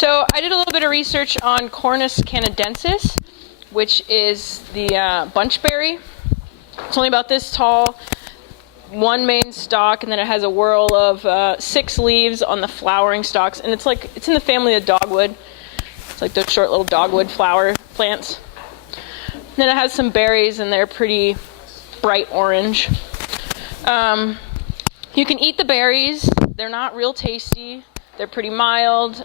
So I did a little bit of research on Cornus canidensis, which is the bunchberry. It's only about this tall, one main stalk, and then it has a whorl of 6 leaves on the flowering stalks, and it's in the family of dogwood. It's like those short little dogwood flower plants. And then it has some berries, and they're pretty bright orange. You can eat the berries. They're not real tasty. They're pretty mild.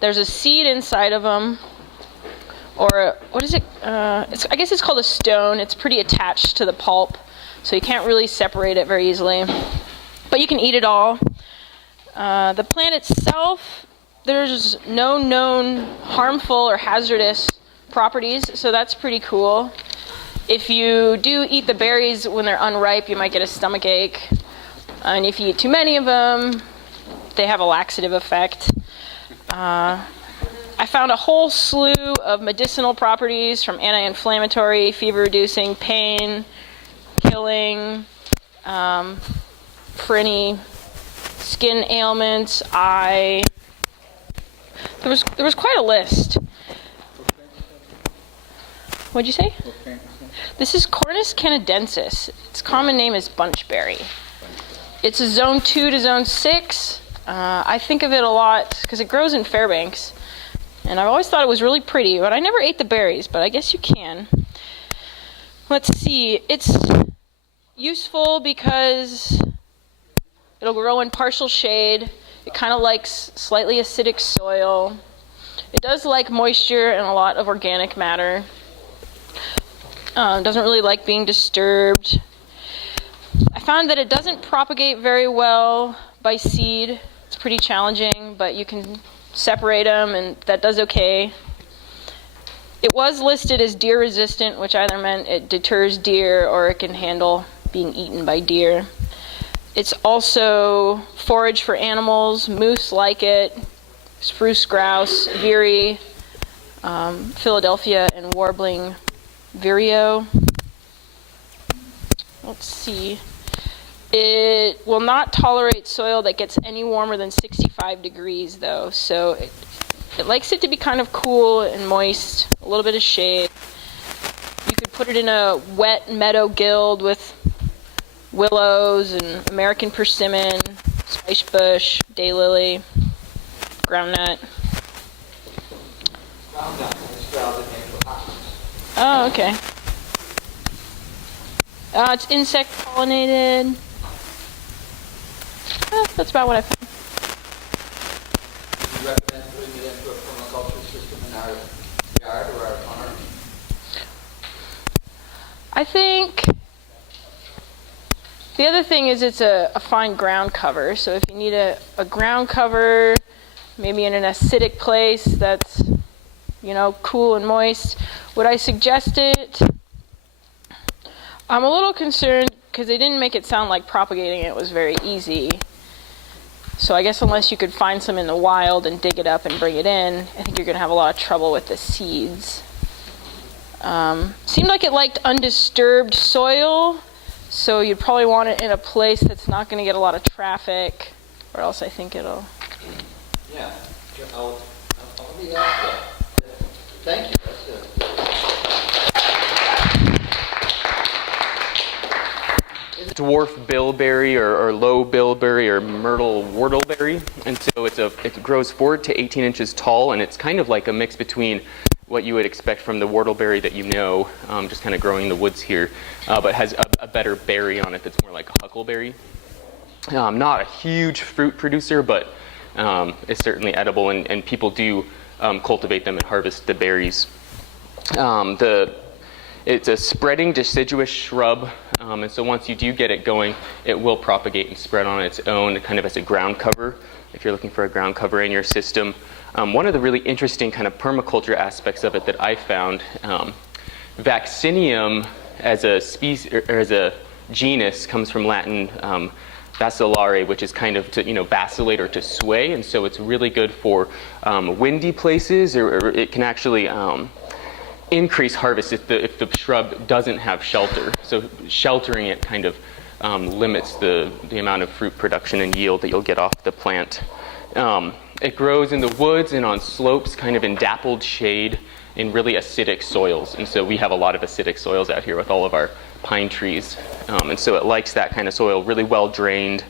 There's a seed inside of them, or what is it? I guess it's called a stone. It's pretty attached to the pulp, so you can't really separate it very easily. But you can eat it all. The plant itself, there's no known harmful or hazardous properties, so that's pretty cool. If you do eat the berries when they're unripe, you might get a stomach ache. And if you eat too many of them, they have a laxative effect. I found a whole slew of medicinal properties, from anti-inflammatory, fever-reducing, pain, killing, for any skin ailments, eye. There was quite a list. What'd you say? This is Cornus canidensis. Its common name is Bunchberry. It's a zone 2 to zone 6. I think of it a lot because it grows in Fairbanks. And I've always thought it was really pretty, but I never ate the berries, but I guess you can. Let's see. It's useful because it'll grow in partial shade. It kind of likes slightly acidic soil. It does like moisture and a lot of organic matter. Doesn't really like being disturbed. I found that it doesn't propagate very well by seed. It's pretty challenging, but you can separate them, and that does okay. It was listed as deer resistant, which either meant it deters deer or it can handle being eaten by deer. It's also forage for animals. Moose like it, spruce grouse, veery, Philadelphia, and warbling vireo. Let's see. It will not tolerate soil that gets any warmer than 65 degrees, though, so it likes it to be kind of cool and moist, a little bit of shade. You could put it in a wet meadow guild with willows and American persimmon, spice bush, daylily, groundnut. Oh, okay. It's insect pollinated. That's about what I found. Would you recommend putting it into a permaculture system in our yard or our farm? I think the other thing is it's a fine ground cover. So if you need a ground cover, maybe in an acidic place that's, cool and moist, would I suggest it? I'm a little concerned because they didn't make it sound like propagating it was very easy. So I guess unless you could find some in the wild and dig it up and bring it in, I think you're going to have a lot of trouble with the seeds. Seemed like it liked undisturbed soil, so you'd probably want it in a place that's not going to get a lot of traffic, or else I think it'll... Yeah, I'll be out there. Thank you. That's it. Dwarf bilberry or low bilberry or myrtle whortleberry, and so it grows 4 to 18 inches tall, and it's kind of like a mix between what you would expect from the whortleberry that just kind of growing in the woods here, but has a better berry on it that's more like a huckleberry. Not a huge fruit producer, but it's certainly edible, and people do cultivate them and harvest the berries. It's a spreading deciduous shrub, and so once you do get it going, it will propagate and spread on its own, kind of as a ground cover, if you're looking for a ground cover in your system. One of the really interesting kind of permaculture aspects of it that I found, vaccinium as a species or as a genus comes from Latin vacillare, which is kind of to vacillate or to sway, and so it's really good for windy places, or it can actually increase harvest if the shrub doesn't have shelter. So sheltering it kind of limits the amount of fruit production and yield that you'll get off the plant. It grows in the woods and on slopes, kind of in dappled shade, in really acidic soils. And so we have a lot of acidic soils out here with all of our pine trees. And so it likes that kind of soil, really well drained.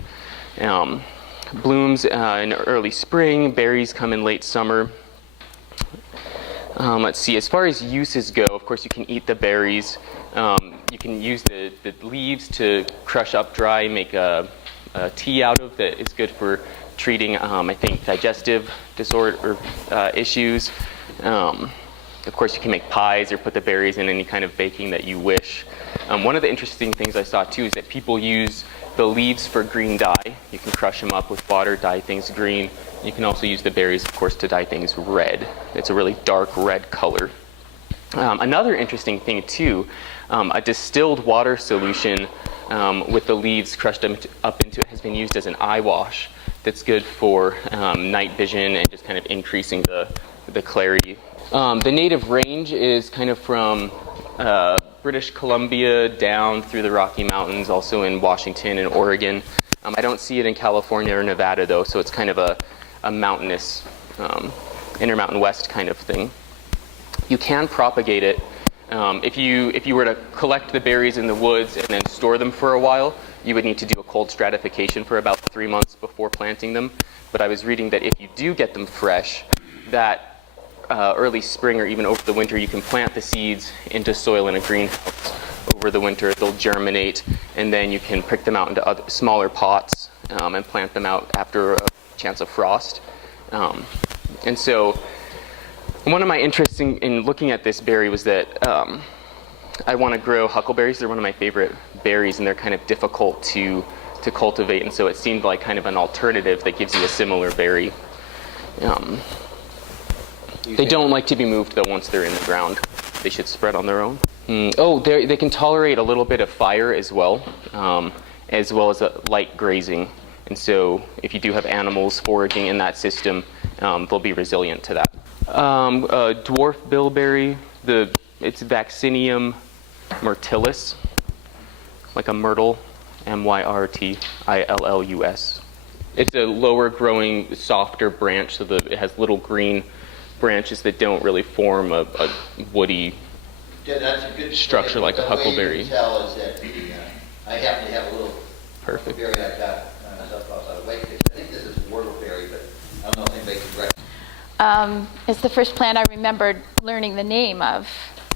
Blooms in early spring, berries come in late summer. Let's see, as far as uses go, of course you can eat the berries. You can use the leaves to crush up dry, make a tea out of that is good for treating, I think, digestive disorder issues. Of course, you can make pies or put the berries in any kind of baking that you wish. One of the interesting things I saw too is that people use the leaves for green dye. You can crush them up with water, dye things green. You can also use the berries, of course, to dye things red. It's a really dark red color. Another interesting thing too, a distilled water solution with the leaves crushed up into it has been used as an eye wash. That's good for night vision and just kind of increasing the clarity. The native range is kind of from British Columbia down through the Rocky Mountains, also in Washington and Oregon. I don't see it in California or Nevada though, so it's kind of a mountainous, Intermountain West kind of thing. You can propagate it. If you were to collect the berries in the woods and then store them for a while, you would need to do a cold stratification for about 3 months before planting them. But I was reading that if you do get them fresh, that early spring or even over the winter, you can plant the seeds into soil in a greenhouse over the winter. They'll germinate, and then you can pick them out into other, smaller pots and plant them out after a chance of frost. And so one of my interests in looking at this berry was that I want to grow huckleberries. They're one of my favorite berries, and they're kind of difficult to cultivate, and so it seemed like kind of an alternative that gives you a similar berry. They don't like to be moved, though, once they're in the ground. They should spread on their own. They can tolerate a little bit of fire as well as light grazing. And so if you do have animals foraging in that system, they'll be resilient to that. Dwarf bilberry, it's Vaccinium myrtillus, like a myrtle, myrtillus. It's a lower growing, softer branch, so it has little green branches that don't really form a woody that's a good structure like a huckleberry. The way you can tell is that I happen to have a little Perfect. huckleberry I've got just outside of Wakefield. I think this is whortleberry, but I don't know if anybody can correct me. It's the first plant I remembered learning the name of,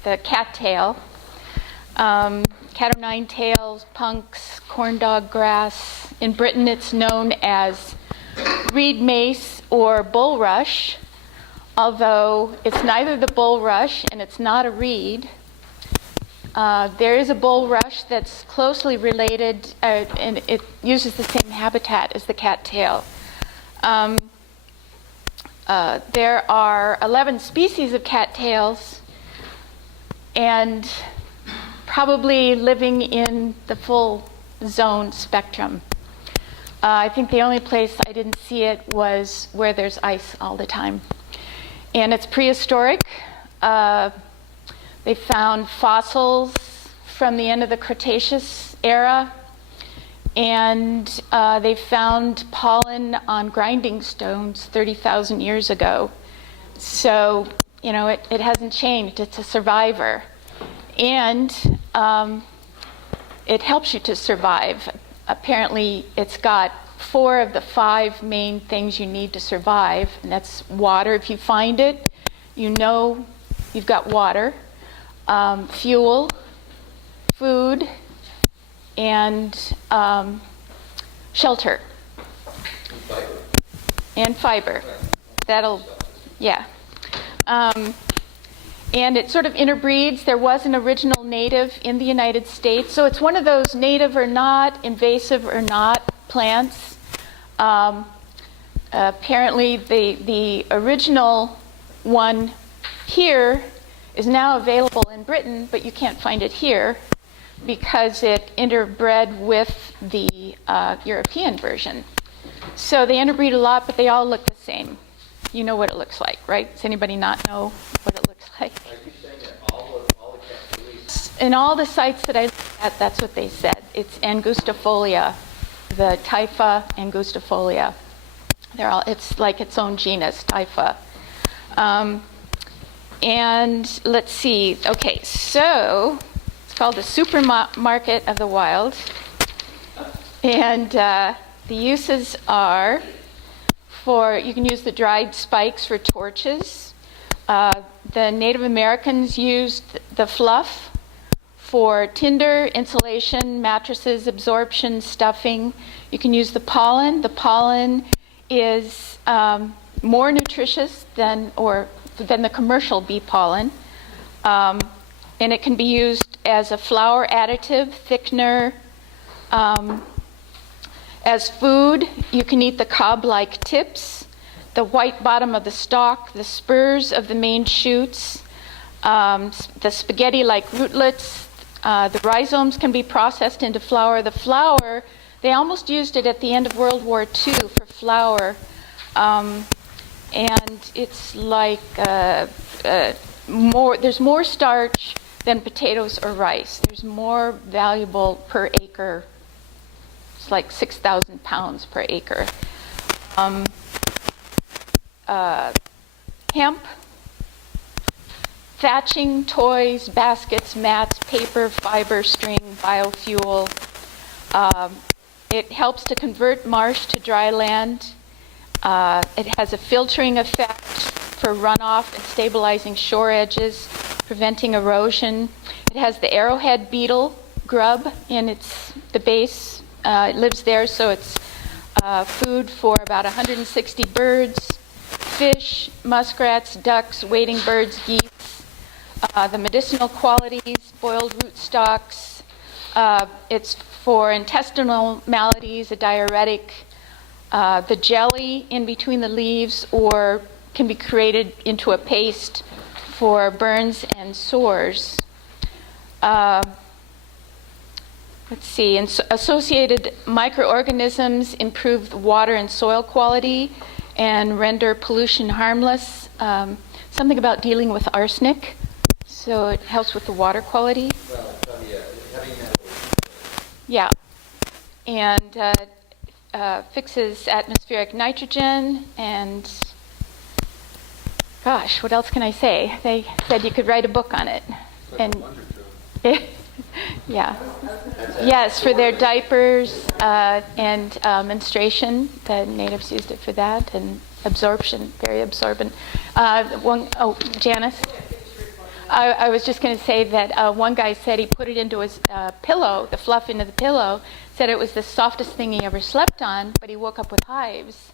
the cattail. Cat o' nine tails, punks, corn dog grass. In Britain, it's known as reed mace or bulrush, although it's neither the bulrush and it's not a reed. There is a bulrush that's closely related, and it uses the same habitat as the cattail. There are 11 species of cattails, and probably living in the full zone spectrum. I think the only place I didn't see it was where there's ice all the time. And it's prehistoric. They found fossils from the end of the Cretaceous era, and they found pollen on grinding stones 30,000 years ago. So, it hasn't changed. It's a survivor. And it helps you to survive. Apparently, it's got 4 of the 5 main things you need to survive, and that's water. If you find it, you've got water, fuel, food, and shelter. And fiber. Yeah. And it sort of interbreeds. There was an original native in the United States. So it's one of those native or not, invasive or not plants. Apparently the original one here is now available in Britain, but you can't find it here because it interbred with the European version. So they interbreed a lot, but they all look the same. You know what it looks like, right? Does anybody not know what it looks like? Are you saying that all the cats In all the sites that I looked at, that's what they said. It's angustifolia, the Typha angustifolia. It's like its own genus, typha. And let's see. Okay, so it's called the supermarket of the wild. And the uses are you can use the dried spikes for torches. The Native Americans used the fluff for tinder, insulation, mattresses, absorption, stuffing. You can use the pollen. The pollen is more nutritious than the commercial bee pollen. And it can be used as a flour additive, thickener. As food, you can eat the cob-like tips, the white bottom of the stalk, the spurs of the main shoots, the spaghetti-like rootlets. The rhizomes can be processed into flour. The flour, they almost used it at the end of World War II for flour. And it's like there's more starch than potatoes or rice. There's more valuable per acre. It's like 6,000 pounds per acre. Hemp, thatching, toys, baskets, mats, paper, fiber, string, biofuel. It helps to convert marsh to dry land. It has a filtering effect for runoff and stabilizing shore edges, preventing erosion. It has the arrowhead beetle grub in the base. It lives there, so it's food for about 160 birds, fish, muskrats, ducks, wading birds, geese. The medicinal qualities, boiled rootstocks. It's for intestinal maladies, a diuretic. The jelly in between the leaves or can be created into a paste for burns and sores. Let's see, and associated microorganisms improve the water and soil quality and render pollution harmless. Something about dealing with arsenic, so it helps with the water quality. Well, heavy metal. Yeah, and fixes atmospheric nitrogen, and gosh, what else can I say? They said you could write a book on it. And yeah. Yes, for their diapers and menstruation. The natives used it for that, and absorption, very absorbent. Janice? I was just going to say that one guy said he put it into his pillow, the fluff into the pillow, said it was the softest thing he ever slept on, but he woke up with hives.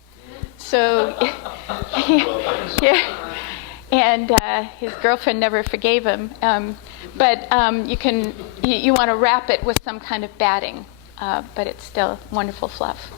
So, yeah. And his girlfriend never forgave him. But you want to wrap it with some kind of batting, but it's still wonderful fluff.